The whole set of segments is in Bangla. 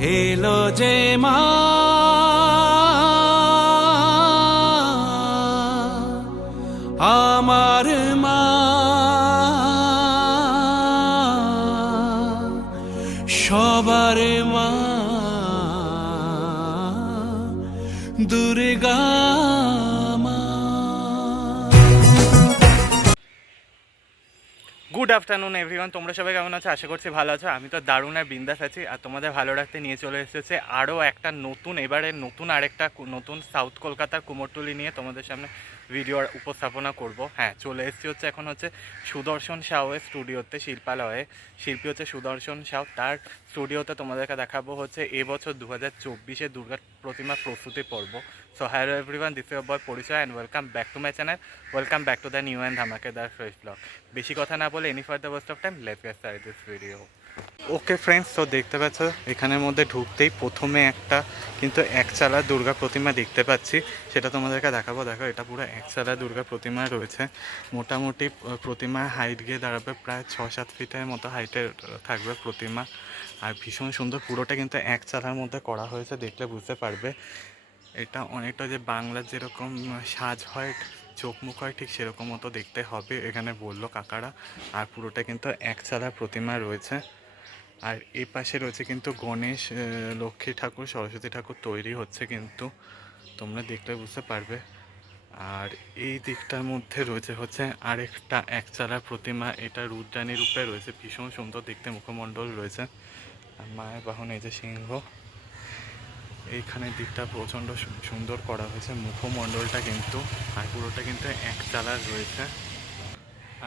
এলো যে মা গুড আফটারনুন এভরিওয়ান তোমরা সবাই কেমন আছো? আশা করছি ভালো আছো। আমি তো দারুণ আর বিন্দাস আছি। আর তোমাদের ভালো রাখতে নিয়ে চলে এসেছে আরও একটা নতুন এবারে নতুন আরেকটা নতুন সাউথ কলকাতার কুমোরটুলি নিয়ে তোমাদের সামনে ভিডিওর উপস্থাপনা করব। হ্যাঁ চলে এসেছি হচ্ছে এখন হচ্ছে সুদর্শন সাউয়ের স্টুডিওতে, শিল্পালয়ে। শিল্পী হচ্ছে সুদর্শন সাউ। তার স্টুডিওতে তোমাদেরকে দেখাবো হচ্ছে এবছর দু হাজার চব্বিশে দুর্গার প্রতিমা প্রস্তুতি পর্ব। So hello everyone this boy পরিচয় and welcome back to my channel welcome back to the new and ধামাকেদার fresh blog বেশি কথা না বলে any further waste of time let's get start this video okay friends তো দেখতে পাচ্ছ, এখানের মধ্যে ঢুকতেই প্রথমে একটা কিন্তু একচালা দুর্গা প্রতিমা দেখতে পাচ্ছি। সেটা তোমাদেরকে দেখাবো। দেখো, এটা পুরো একচালা দুর্গা প্রতিমা রয়েছে। মোটামুটি প্রতিমার হাইট গিয়ে দাঁড়াবে প্রায় ছ সাত ফিটের মতো হাইটের থাকবে প্রতিমা। আর ভীষণ সুন্দর, পুরোটা কিন্তু এক চালার মধ্যে করা হয়েছে দেখলে বুঝতে পারবে। এটা অনেকটা যে বাংলার যেরকম সাজ হয়, চোখ মুখ হয়, ঠিক সেরকম মতো দেখতে হবে এখানে বলল কাকারা। আর পুরোটা কিন্তু এক চালা প্রতিমা রয়েছে। আর এই পাশে রয়েছে কিন্তু গণেশ লক্ষ্মী ঠাকুর, সরস্বতী ঠাকুর তৈরি হচ্ছে কিন্তু। তোমরা দেখলে বুঝতে পারবে। আর এই দিকটার মধ্যে রয়েছে হচ্ছে আরেকটা একচালা প্রতিমা। এটা রুদ্রাণী রূপে রয়েছে। ভীষণ সুন্দর দেখতে মুখমণ্ডল রয়েছে। আর মায়ের বাহন এই যে সিংহ। এইখানে দিকটা প্রচণ্ড সুন্দর করা হয়েছে। মুখমণ্ডলটা কিন্তু আর পুরোটা কিন্তু একচালার রয়েছে।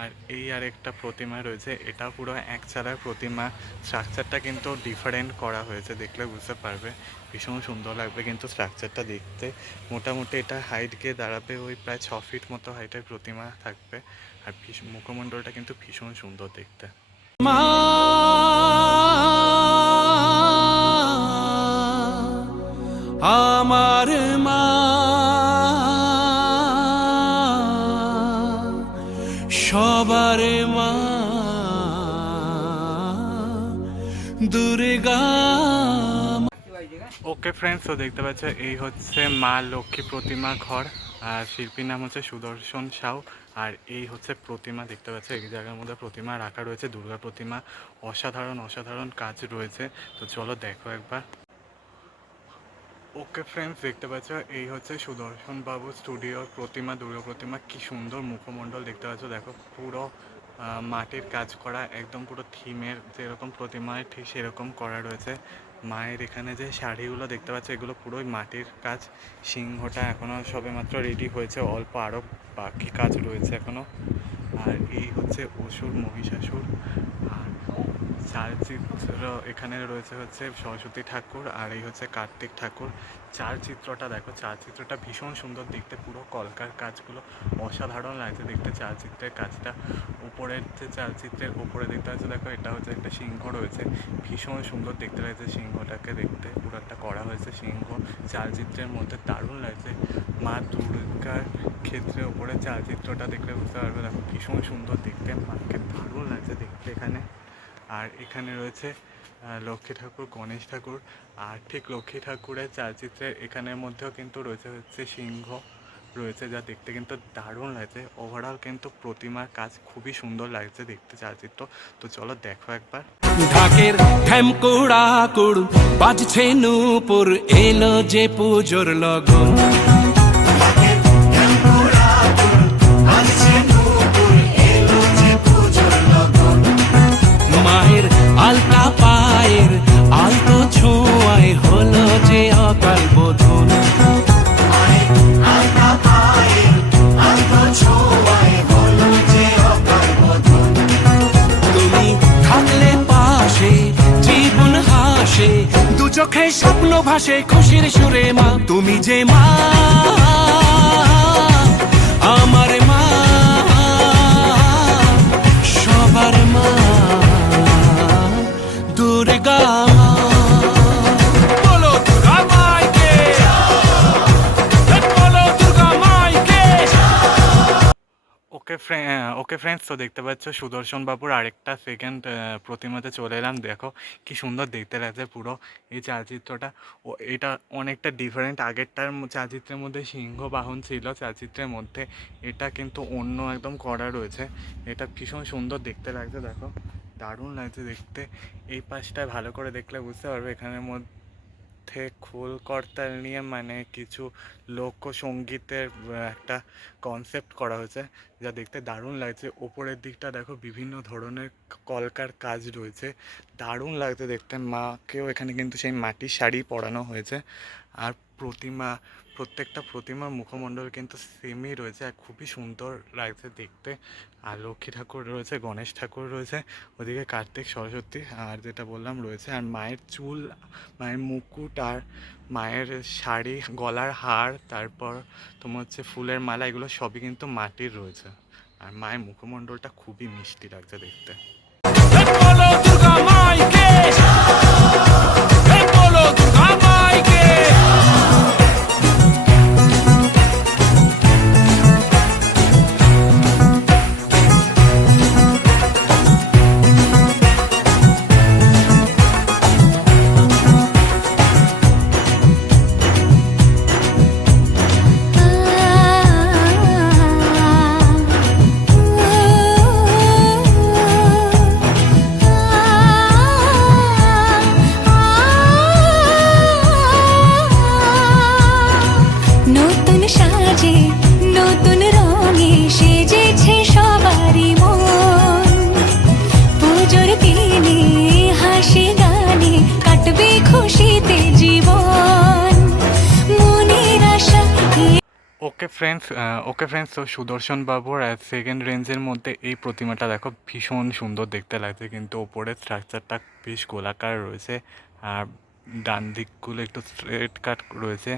আর এই আর একটা প্রতিমা রয়েছে, এটা পুরো একচালার প্রতিমা। স্ট্রাকচারটা কিন্তু ডিফারেন্ট করা হয়েছে, দেখলে বুঝতে পারবে। ভীষণ সুন্দর লাগবে কিন্তু স্ট্রাকচারটা দেখতে। মোটামুটি এটা হাইট গিয়ে দাঁড়াবে ওই প্রায় ছ ফিট মতো হাইটের প্রতিমা থাকবে। আর মুখমণ্ডলটা কিন্তু ভীষণ সুন্দর দেখতে। মা আমার মা মা দুর্গা ওকে ফ্রেন্ডস তো দেখতে পাচ্ছ, এই হচ্ছে মা লক্ষ্মী প্রতিমা ঘর, আর শিল্পীর নাম হচ্ছে সুদর্শন সাউ, আর এই হচ্ছে প্রতিমা, দেখতে পাচ্ছ, এই জায়গার মধ্যে প্রতিমা রাখা রয়েছে, দুর্গা প্রতিমা, অসাধারণ অসাধারণ কাজ রয়েছে, তো চলো দেখো একবার। ওকে ফ্রেন্ডস দেখতে পাচ্ছ, এই হচ্ছে সুদর্শন বাবু স্টুডিওর প্রতিমা, দুর্গা প্রতিমা। কি সুন্দর মুখমণ্ডল দেখতে পাচ্ছ। দেখো, পুরো মাটির কাজ করা, একদম পুরো থিমের যেরকম প্রতিমায় ঠিক সেরকম করা রয়েছে। মায়ের এখানে যে শাড়িগুলো দেখতে পাচ্ছ, এগুলো পুরোই মাটির কাজ। সিংহটা এখনও সবেমাত্র রেডি হয়েছে, অল্প আরও বাকি কাজ রয়েছে এখনও আর এই হচ্ছে অসুর, মহিষাসুর। আর চালচিত্র এখানে রয়েছে হচ্ছে সরস্বতী ঠাকুর আর এই হচ্ছে কার্তিক ঠাকুর। চালচিত্রটা দেখো চালচিত্রটা ভীষণ সুন্দর দেখতে, পুরো কলকার কাজগুলো অসাধারণ লাগছে দেখতে। চালচিত্রের কাজটা উপরের যে চালচিত্রের উপরে দেখতে পাচ্ছ, দেখো এটা হচ্ছে একটা সিংহ রয়েছে, ভীষণ সুন্দর দেখতে লাগছে সিংহটাকে দেখতে, পুরো একটা করা হয়েছে সিংহ। চালচিত্রের মধ্যে দারুণ লাগছে, মা দুর্গার ক্ষেত্রে ওপরে চালচিত্রটা দেখলে বুঝতে পারবে, দেখো ভীষণ সুন্দর দেখতে, মাকে দারুণ লাগছে দেখতে এখানে। আর এখানে রয়েছে লক্ষ্মী ঠাকুর, গণেশ ঠাকুর, আর ঠিক লক্ষ্মী ঠাকুরের চালচিত্রের এখানের মধ্যেও কিন্তু রয়েছে হচ্ছে সিংহ, রয়েছে যা দেখতে কিন্তু দারুণ লাগছে। ওভারঅল কিন্তু প্রতিমার কাজ খুবই সুন্দর লাগছে দেখতে চালচিত্র তো চলো দেখো একবার। ঢাকের ঢ্যামকুড়া কুড় বাজছে নূপুর, এলো যে পুজোর লগন। আলতা পায়ের আলতো ছোঁয়ায় হলো যে অকাল বোধন চোখে স্বপ্ন ভাসে, খুশির সুরে মা, তুমি যে মা। ওকে ওকে ফ্রেন্ডস তো দেখতে পাচ্ছ। সুদর্শন বাবুর আরেকটা সেকেন্ড প্রতিমাতে চলে এলাম। দেখো কি সুন্দর দেখতে লাগছে পুরো এই চালচিত্রটা ও, এটা অনেকটা ডিফারেন্ট আগেরটার চালচিত্রের মধ্যে সিংহ বাহন ছিল। চালচিত্রের মধ্যে এটা কিন্তু অন্য একদম করা রয়েছে। এটা ভীষণ সুন্দর দেখতে লাগছে। দেখো, দারুণ লাগছে দেখতে। এই পাশটায় ভালো করে দেখলে বুঝতে পারবে। এখানের মধ্যে খোল করতাল নিয়ে মানে কিছু লোকসঙ্গীতের একটা কনসেপ্ট করা হয়েছে, যা দেখতে দারুণ লাগছে। ওপরের দিকটা দেখো, বিভিন্ন ধরনের কলকার কাজ রয়েছে। দারুণ লাগছে দেখতে। মাকেও এখানে কিন্তু সেই মাটির শাড়ি পরানো হয়েছে। আর প্রতিমা প্রত্যেকটা প্রতিমার মুখমণ্ডল কিন্তু সেমই রয়েছে আর খুবই সুন্দর লাগছে দেখতে। আর লক্ষ্মী ঠাকুর রয়েছে, গণেশ ঠাকুর রয়েছে, ওদিকে কার্তিক সরস্বতী, আর যেটা বললাম রয়েছে, আর মায়ের চুল, মায়ের মুকুট, আর মায়ের শাড়ি, গলার হার, তারপর তোমার হচ্ছে ফুলের মালা, এগুলো সবই কিন্তু মাটির রয়েছে। আর মায়ের মুখমণ্ডলটা খুবই মিষ্টি লাগছে দেখতে। ফ্রেন্ডস ওকে ফ্রেন্ডস তো সুদর্শন বাবুর সেকেন্ড রেঞ্জের মধ্যে এই প্রতিমাটা দেখো ভীষণ সুন্দর দেখতে লাগছে, কিন্তু ওপরের স্ট্রাকচারটা বেশ গোলাকার রয়েছে আর ডান দিকগুলো একটু স্ট্রেট কাট রয়েছে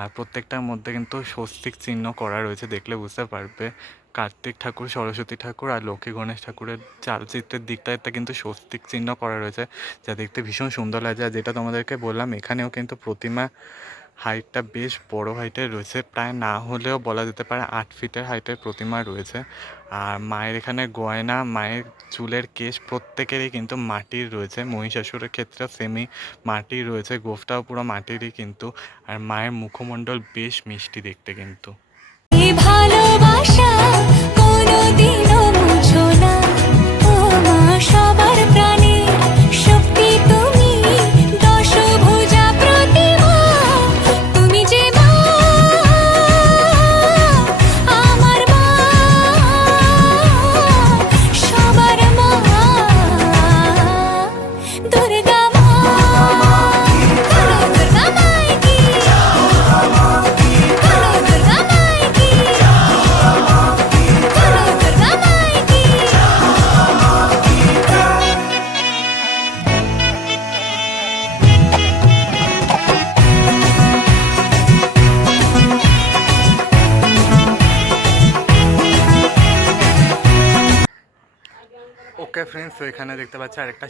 আর প্রত্যেকটার মধ্যে কিন্তু স্বস্তিক চিহ্ন করা রয়েছে দেখলে বুঝতে পারবে। কার্তিক ঠাকুর, সরস্বতী ঠাকুর আর লক্ষ্মী গণেশ ঠাকুরের চালচিত্রের দিকটাতে কিন্তু স্বস্তিক চিহ্ন করা রয়েছে, যা দেখতে ভীষণ সুন্দর লাগছে। আর যেটা তোমাদেরকে বললাম, এখানেও কিন্তু প্রতিমা হাইটটা বেশ বড় হাইটের রয়েছে। প্রায় না হলেও বলা যেতে পারে আট ফিটের হাইটের প্রতিমা রয়েছে। আর মায়ের এখানে গয়না, মায়ের চুলের কেশ প্রত্যেকেরই কিন্তু মাটির রয়েছে। মহিষাসুরের ক্ষেত্রেও সেমি মাটির রয়েছে। গোফটাও পুরো মাটিরই কিন্তু। আর মায়ের মুখমণ্ডল বেশ মিষ্টি দেখতে কিন্তু। ভালোবাসা কোনোদিনও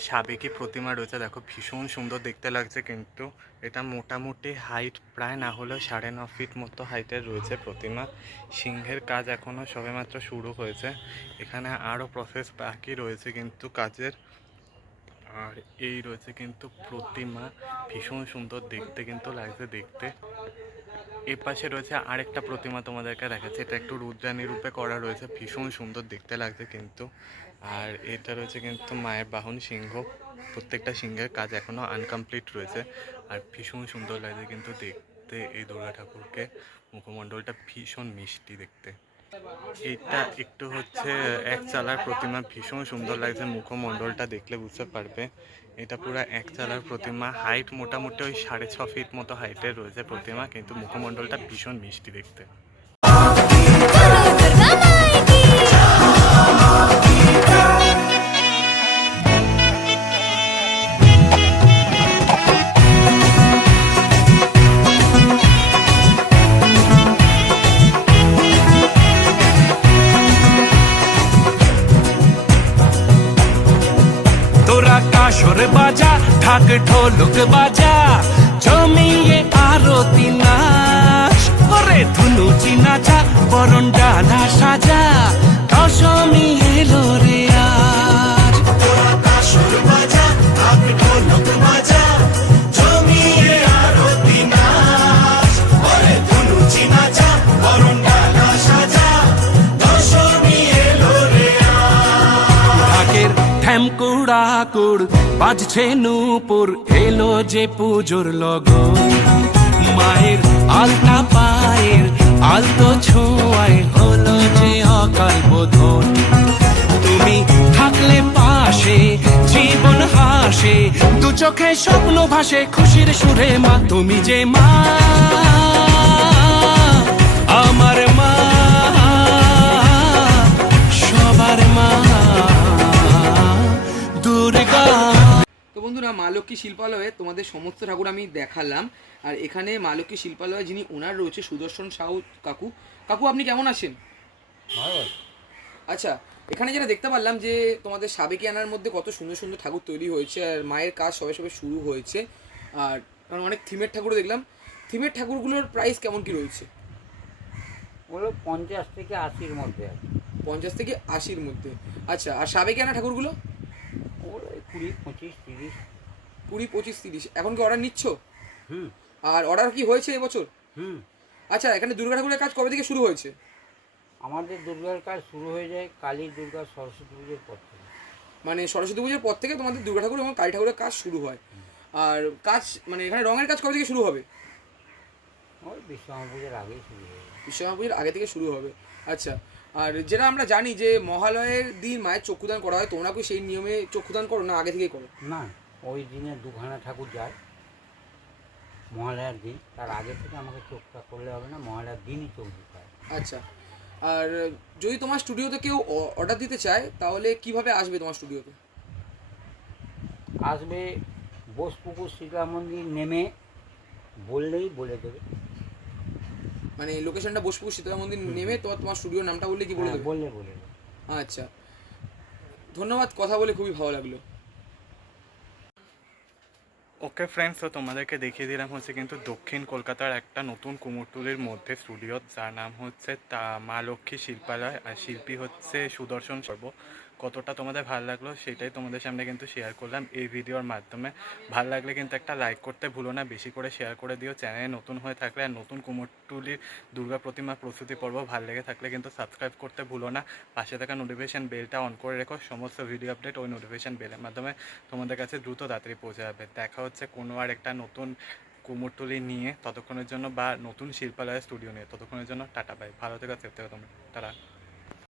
সাবেকি প্রতিমা রয়েছে, দেখো ভীষণ সুন্দর দেখতে লাগছে কিন্তু। এটা মোটামুটি হাইট প্রায় না হলেও সাড়ে ন ফিট মতো হাইটের রয়েছে প্রতিমা। সিংহের কাজ এখনও সবেমাত্র শুরু হয়েছে। এখানে আরও প্রসেস বাকি রয়েছে কিন্তু কাজের। আর এই রয়েছে কিন্তু প্রতিমা। ভীষণ সুন্দর দেখতে কিন্তু লাগছে দেখতে। এ পাশে রয়েছে আরেকটা প্রতিমা তোমাদেরকে দেখাচ্ছে। এটা একটু রুদ্রাণী রূপে করা রয়েছে। ভীষণ সুন্দর দেখতে লাগছে কিন্তু। আর এটা রয়েছে কিন্তু মায়ের বাহন সিংহ। প্রত্যেকটা সিংহের কাজ এখনও আনকমপ্লিট রয়েছে। আর ভীষণ সুন্দর লাগছে কিন্তু দেখতে এই দুর্গা ঠাকুরকে। মুখমণ্ডলটা ভীষণ মিষ্টি দেখতে। এটা একটু হচ্ছে এক চালার প্রতিমা, ভীষণ সুন্দর লাগছে মুখমণ্ডলটা দেখলে বুঝতে পারবে। এটা পুরো এক চালার প্রতিমা হাইট মোটামুটি ওই সাড়ে ছ ফিট মতো হাইটে রয়েছে প্রতিমা, কিন্তু মুখমণ্ডলটা ভীষণ মিষ্টি দেখতে। কাসর বাজা ঢাক ঢোলক বাজা জমিয়ে আরতি নাচ করে ধুনুচি নাচা বরণ ডালা সাজা, দশমী এলো রে আজ। ঢাকের ঠ্যামকুড়াকুড় বাজছে নূপুর, এলো যে পুজোর লগন। মায়ের আলতা পায়ের আলতো ছোঁয়ায় হলো যে অকাল বোধন। তুমি থাকলে পাশে, জীবন হাসে, দু চোখে স্বপ্ন ভাসে, খুশির সুরে মা, তুমি যে মা। মা লক্ষ্মী শিল্পালয়ে তোমাদের সমস্ত ঠাকুর আমি দেখালাম। আর এখানে মা লক্ষ্মী শিল্পালয়ে যিনি ওনার রয়েছে সুদর্শন সাউ কাকু। কাকু আপনি কেমন আছেন? আচ্ছা এখানে যেটা দেখতে পারলাম যে তোমাদের সাবেকি আনার মধ্যে কত সুন্দর সুন্দর ঠাকুর তৈরি হয়েছে আর মায়ের কাজ সবে সবে শুরু হয়েছে। আর কারণ অনেক থিমের ঠাকুরও দেখলাম। থিমের ঠাকুরগুলোর প্রাইস কেমন কি রয়েছে? ওগুলো পঞ্চাশ থেকে আশির মধ্যে। পঞ্চাশ থেকে আশির মধ্যে। আচ্ছা আর সাবেকি আনা ঠাকুরগুলো? ওগুলো কুড়ি পঁচিশ তিরিশ। কুড়ি পঁচিশ তিরিশ। এখন কি অর্ডার নিচ্ছ? হুম। আর অর্ডার কি হয়েছে এবছর? হুম। আচ্ছা এখানে দুর্গা ঠাকুরের কাজ কবে থেকে শুরু হয়েছে? আমাদের দুর্গার কাজ শুরু হয়ে যায় কালী দুর্গা সরস্বতী পুজোর পর থেকে। মানে সরস্বতী পুজোর পর থেকে তোমাদের দুর্গা ঠাকুর এবং কালী ঠাকুরের কাজ শুরু হয়। আর কাজ মানে এখানে রঙের কাজ কবে থেকে শুরু হবে? ওই বিশ্বকর্মা পুজোর আগেই শুরু যায়। বিশ্বকর্মা পুজোর আগে থেকে শুরু হবে। আচ্ছা আর যেটা আমরা জানি যে মহালয়ের দিন মায়ের চক্ষুদান করা হয় তোমরা কি সেই নিয়মে চক্ষুদান করো না আগে থেকেই করো? না। ওই দিনে দুখানা ঠাকুর যায় মহালয়ার দিন। তার আগে থেকে আমাকে চোখটা করলে হবে না মহালয়ার দিনই চোখ দিতে হয়। আচ্ছা আর যদি তোমার স্টুডিওতে কেউ অর্ডার দিতে চায় তাহলে কীভাবে আসবে তোমার স্টুডিওতে? আসবে বোসপুকুর শীতলা মন্দির নেমে বললেই বলে দেবে। মানে লোকেশনটা বোসপুর শীতলা মন্দির নেমে তোমার তোমার স্টুডিওর নামটা বললে কি বলে হ্যাঁ, দেবে? বললে বলে দেবে। আচ্ছা ধন্যবাদ কথা বলে খুবই ভালো লাগল। ওকে ফ্রেন্ডস তো তোমাদেরকে দেখিয়ে দিলাম হচ্ছে কিন্তু দক্ষিণ কলকাতার একটা নতুন কুমোরটুলির মধ্যে স্টুডিও, যার নাম হচ্ছে তা, মা লক্ষ্মী শিল্পালয়, আর শিল্পী হচ্ছে সুদর্শন সর্ব। কতটা তোমাদের ভালো লাগল সেটাই তোমাদের সামনে কিন্তু শেয়ার করলাম। এই ভিডিওর মাধ্যমে ভালো লাগলে কিন্তু একটা লাইক করতে ভুলো না, বেশি করে শেয়ার করে দিও। চ্যানেলে নতুন হয়ে থাকলে আর নতুন কুমোরটুলির দুর্গা প্রতিমা প্রস্তুতি পর্ব ভালো লেগে থাকলে কিন্তু সাবস্ক্রাইব করতে ভুলো না। পাশে থাকা নোটিফিকেশান বেলটা অন করে রেখো। সমস্ত ভিডিও আপডেট ওই নোটিফিকেশান বেলের মাধ্যমে তোমাদের কাছে দ্রুত তাড়াতাড়ি পৌঁছে যাবে। দেখা হচ্ছে কোনো আর একটা নতুন কুমোরটুলি নিয়ে ততক্ষণের জন্য বা নতুন শিল্পালয়ের স্টুডিও নিয়ে। ততক্ষণের জন্য টাটা বাই ভালো থেকো সেফ থেকো তোমরা। টাটা।